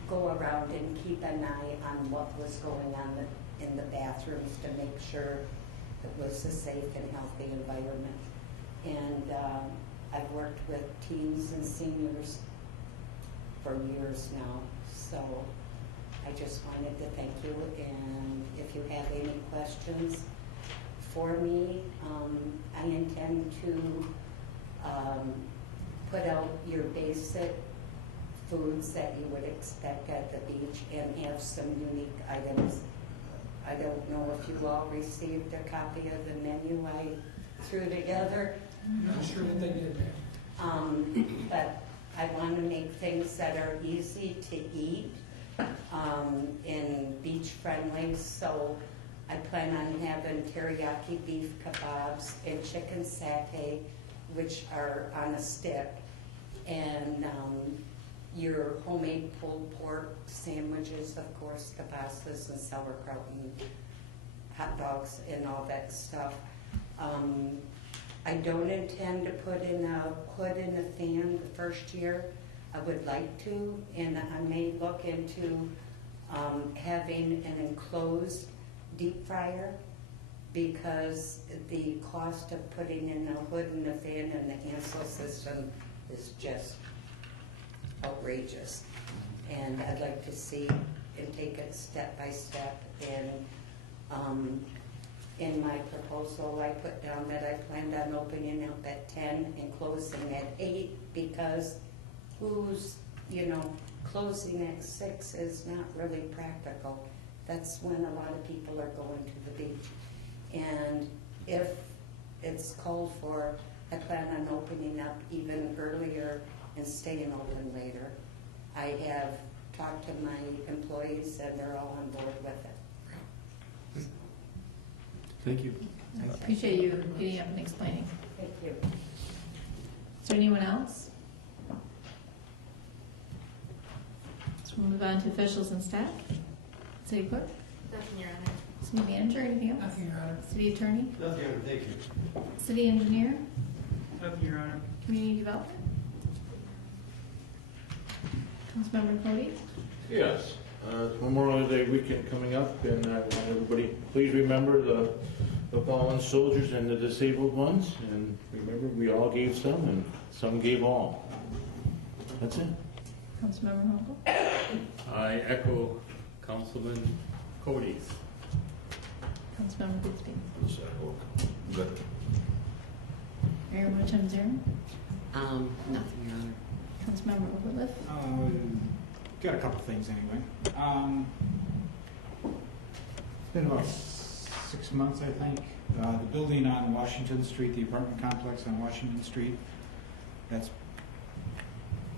go around and keep an eye on what was going on in the bathrooms to make sure it was a safe and healthy environment. And I've worked with teens and seniors for years now, so I just wanted to thank you. And if you have any questions for me, I intend to put out your basic foods that you would expect at the beach and have some unique items. I don't know if you all received a copy of the menu I threw together. I'm not sure that they did, ma'am. But I want to make things that are easy to eat and beach friendly. So I plan on having teriyaki beef kebabs and chicken satay, which are on a stick, and your homemade pulled pork sandwiches, of course, kibasas and sauerkraut and hot dogs and all that stuff. I don't intend to put in a hood in the fan the first year. I would like to, and I may look into having an enclosed deep fryer, because the cost of putting in a hood and a fan and the Hansel system is just outrageous. And I'd like to see and take it step by step. And in my proposal, I put down that I planned on opening up at 10 and closing at 8, because closing at 6 is not really practical. That's when a lot of people are going to the beach. And if it's called for, I plan on opening up even earlier and staying open later. I have talked to my employees and they're all on board with it. Thank you. I appreciate you getting up and explaining. Thank you. Is there anyone else? So we'll move on to officials and staff. City clerk, Nothing, Your Honor. city manager, anything else? Nothing, Your Honor. City attorney, Nothing, Your Honor. Thank you. city engineer, Nothing, Your Honor. community development. Councilmember Cody. Yes, it's Memorial Day weekend coming up, and I want everybody, please remember the fallen soldiers and the disabled ones, and remember, we all gave some, and some gave all. That's it. Councilmember Hunkle. I echo Councilman Cody's. Councilmember Bixby. Good. Mayor Wojciech Zierman. Nothing, Your Honor. Councilmember Overliff. Got a couple things anyway. It's been about 6 months, I think. The building on Washington Street, the apartment complex on Washington Street, that's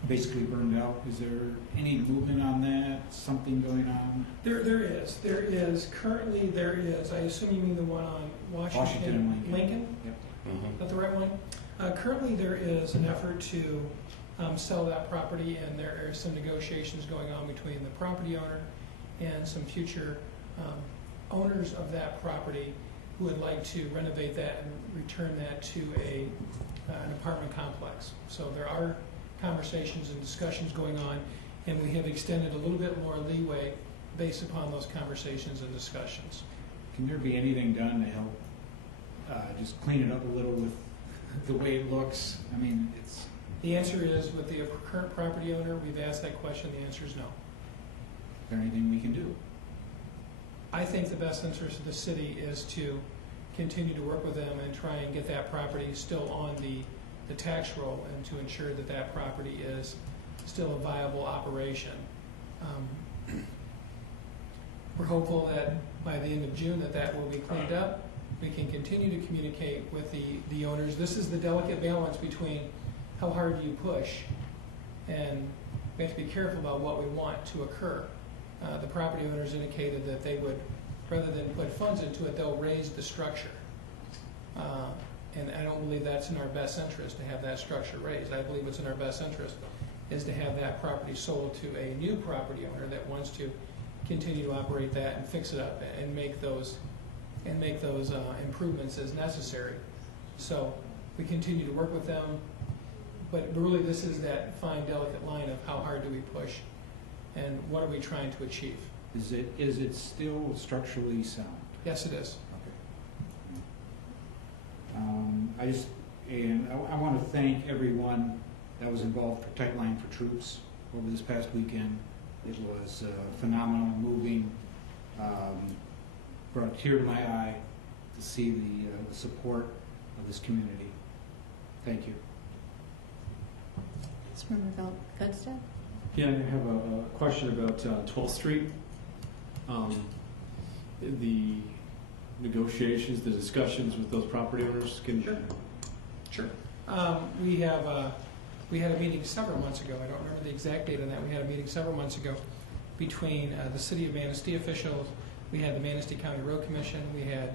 basically burned out. Is there any movement on that? Something going on? There is. Currently, there is. I assume you mean the one on Washington and Lincoln. Yep. Is that the right one? Currently, there is an effort to sell that property, and there are some negotiations going on between the property owner and some future owners of that property who would like to renovate that and return that to an apartment complex. So there are conversations and discussions going on, and we have extended a little bit more leeway based upon those conversations and discussions. Can there be anything done to help just clean it up a little with the way it looks? I mean, it's... The answer is, with the current property owner, we've asked that question, the answer is no. Is there anything we can do? I think the best interest of the city is to continue to work with them and try and get that property still on the tax roll, and to ensure that that property is still a viable operation. We're hopeful that by the end of June that will be cleaned up. We can continue to communicate with the owners. This is the delicate balance between how hard do you push, and we have to be careful about what we want to occur. The property owners indicated that they would, rather than put funds into it, they'll raise the structure. And I don't believe that's in our best interest to have that structure raised. I believe what's in our best interest is to have that property sold to a new property owner that wants to continue to operate that and fix it up and make those improvements as necessary. So we continue to work with them, but really this is that fine, delicate line of how hard do we push and what are we trying to achieve. Is it still structurally sound? Yes, it is. Okay. I want to thank everyone that was involved with Protect Line for Troops over this past weekend. It was phenomenal, moving, brought a tear to my eye to see the support of this community. Thank you. Councilmember Goodstead? Yeah, I have a question about 12th Street. The negotiations, the discussions with those property owners. Sure. We had a meeting several months ago. I don't remember the exact date on that. We had a meeting several months ago between the City of Manistee officials. We had the Manistee County Road Commission. We had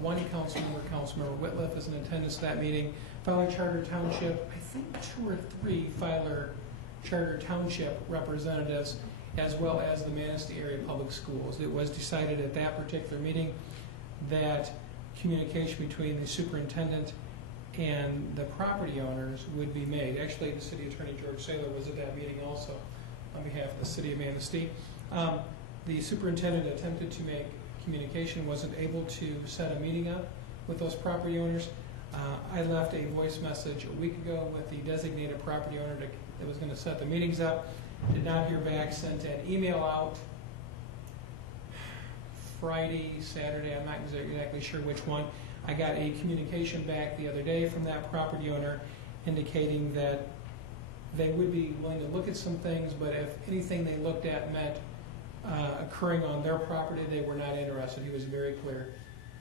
one Councilmember Whitliff, is in attendance at that meeting. Fowler Charter Township, I think 2 or 3 Fowler Charter Township representatives, as well as the Manistee Area Public Schools. It was decided at that particular meeting that communication between the superintendent and the property owners would be made. Actually, the City Attorney George Saylor was at that meeting also on behalf of the City of Manistee. The superintendent attempted to make communication, wasn't able to set a meeting up with those property owners. I left a voice message a week ago with the designated property owner that was going to set the meetings up. Did not hear back, sent an email out Friday, Saturday, I'm not exactly sure which one. I got a communication back the other day from that property owner indicating that they would be willing to look at some things, but if anything they looked at meant occurring on their property, they were not interested. He was very clear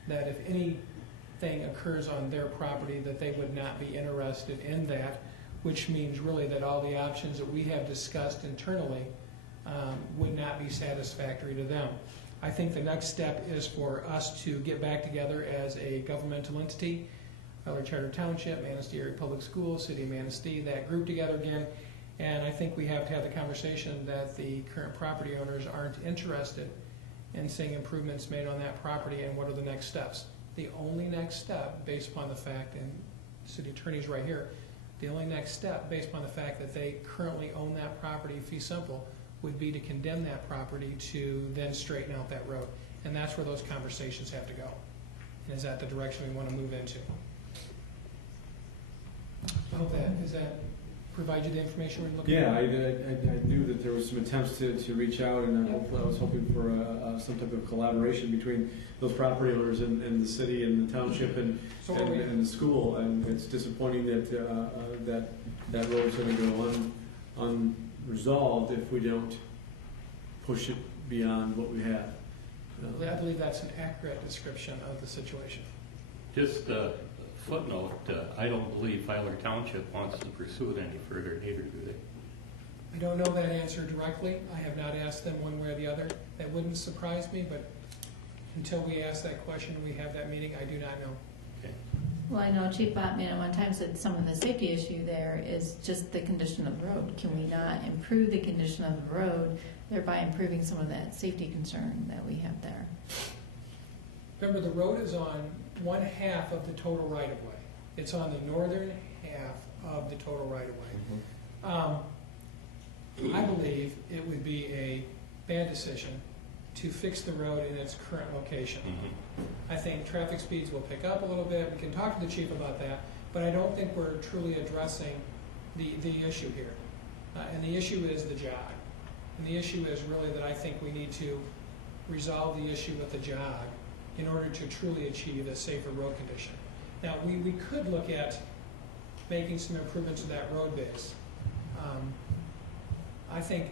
that if anything occurs on their property, that they would not be interested in that, which means really that all the options that we have discussed internally would not be satisfactory to them. I think the next step is for us to get back together as a governmental entity, Fowler Charter Township, Manistee Area Public Schools, City of Manistee, that group together again. And I think we have to have the conversation that the current property owners aren't interested in seeing improvements made on that property, and what are the next steps. The only next step, based upon the fact, and the city attorney's right here, the only next step, based upon the fact that they currently own that property, fee simple, would be to condemn that property to then straighten out that road. And that's where those conversations have to go. And is that the direction we want to move into? I hope does that provide you the information we're looking for? Yeah, I knew that there was some attempts to reach out, and hopefully I was hoping for some type of collaboration between those property owners and the city and the township and the school. And it's disappointing that that road is going to go unresolved if we don't push it beyond what we have. I believe that's an accurate description of the situation. Just a footnote, I don't believe Fowler Township wants to pursue it any further, neither do they. I don't know that answer directly. I have not asked them one way or the other. That wouldn't surprise me, but until we ask that question and we have that meeting, I do not know. Okay. Well, I know Chief Botman at one time said some of the safety issue there is just the condition of the road. Can we not improve the condition of the road, thereby improving some of that safety concern that we have there? Remember, the road is on one half of the total right-of-way. It's on the northern half of the total right-of-way. I believe it would be a bad decision to fix the road in its current location. I think traffic speeds will pick up a little bit. We can talk to the chief about that, but I don't think we're truly addressing the issue here. And the issue is the jog. And the issue is really that I think we need to resolve the issue with the jog in order to truly achieve a safer road condition. Now, we could look at making some improvements to that road base. I think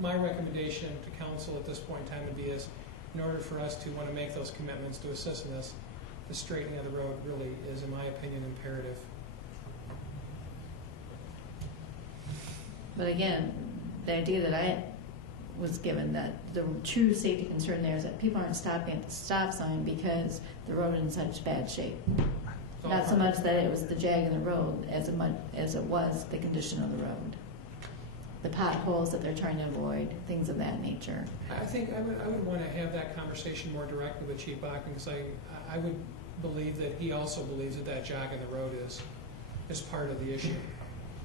my recommendation to council at this point in time would be is, in order for us to want to make those commitments to assist in this, the straightening of the road really is, in my opinion, imperative. But again, the idea that I was given, that the true safety concern there is that people aren't stopping at the stop sign because the road is in such bad shape. Not so much that it was the jag in the road as much as it was the condition of the road. The potholes that they're trying to avoid, things of that nature. I think I would want to have that conversation more directly with Chief Bachman, because I would believe that he also believes that that jog in the road is part of the issue.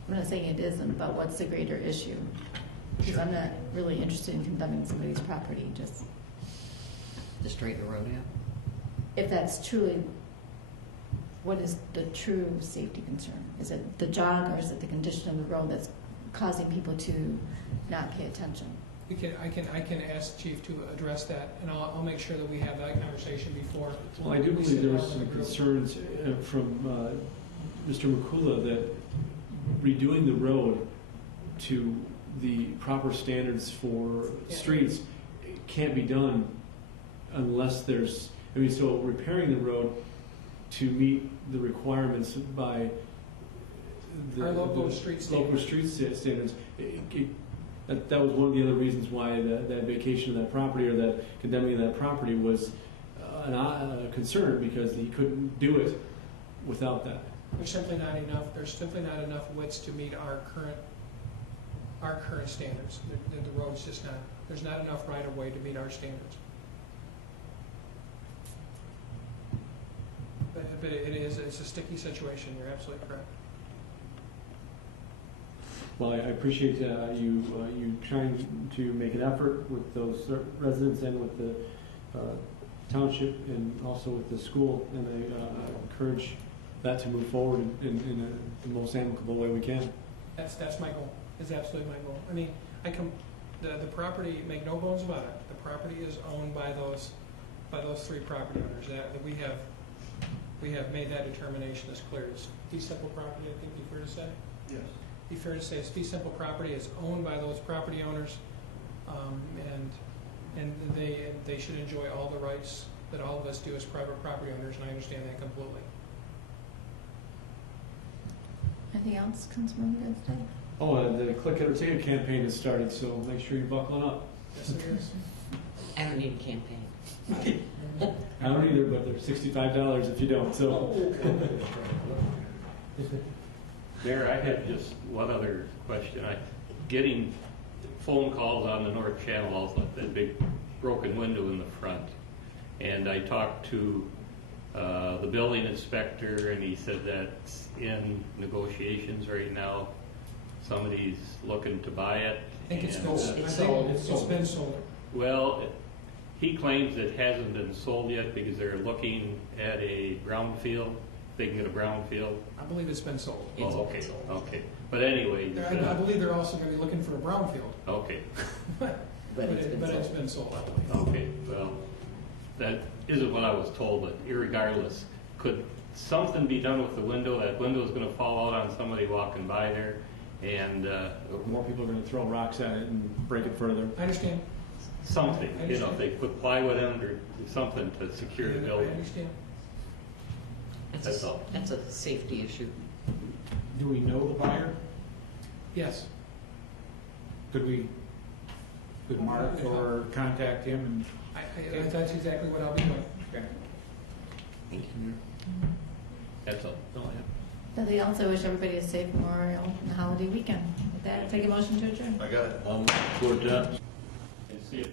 I'm not saying it isn't, but what's the greater issue? Because I'm not really interested in condemning somebody's property, just To straighten the road out? if that's truly, what is the true safety concern? Is it the jog or is it the condition of the road that's causing people to not pay attention? I can ask the chief to address that, and I'll make sure that we have that conversation before. Well, I do believe there was some concerns from Mr. McCullough that redoing the road to the proper standards for streets can't be done unless there's, so repairing the road to meet the requirements by our local street standards. That was one of the other reasons why that vacation of that property, or that condemning of that property, was a concern, because he couldn't do it without that. There's simply not enough. There's simply not enough widths to meet our current standards. The road's just not. There's not enough right of way to meet our standards. But it's a sticky situation. You're absolutely correct. Well, I appreciate you trying to make an effort with those residents and with the township, and also with the school, and I encourage that to move forward in the most amicable way we can. That's my goal. It's absolutely my goal. I mean, the property, make no bones about it. The property is owned by those three property owners. That we have made that determination as clear. It's fee simple property, I think, be fair to say. Yes. Be fair to say, it's fee simple property. It's owned by those property owners, and they should enjoy all the rights that all of us do as private property owners, and I understand that completely. Anything else, Councilmember Goodstein? Oh, the Click It or Take It campaign has started, so make sure you're buckling up. Yes, it is. I don't need a campaign. I don't either, but they're $65 if you don't, so. Mayor, I have just one other question. Getting phone calls on the North Channel, also that big broken window in the front. And I talked to the building inspector, and he said that's in negotiations right now. Somebody's looking to buy it. I think it's and, sold. It's been sold. Well, he claims it hasn't been sold yet because they're looking at a brownfield. They can get a brownfield. I believe it's been sold. Oh, okay, okay. But anyway. I believe they're also going to be looking for a brownfield. Okay. But it's been sold. Okay, well, that isn't what I was told, but irregardless, could something be done with the window? That window is going to fall out on somebody walking by there, and more people are going to throw rocks at it and break it further. I understand. Something, you know, if they put plywood under something to secure the building. I understand. That's all. That's a safety issue. Do we know the buyer? Yes. Could Mark or contact him? That's exactly what I'll be doing. Okay. Thank you. That's all. No, I have. Nothing else. I wish everybody a safe Memorial and holiday weekend. With that, take a motion to adjourn. I got it. For that. And see if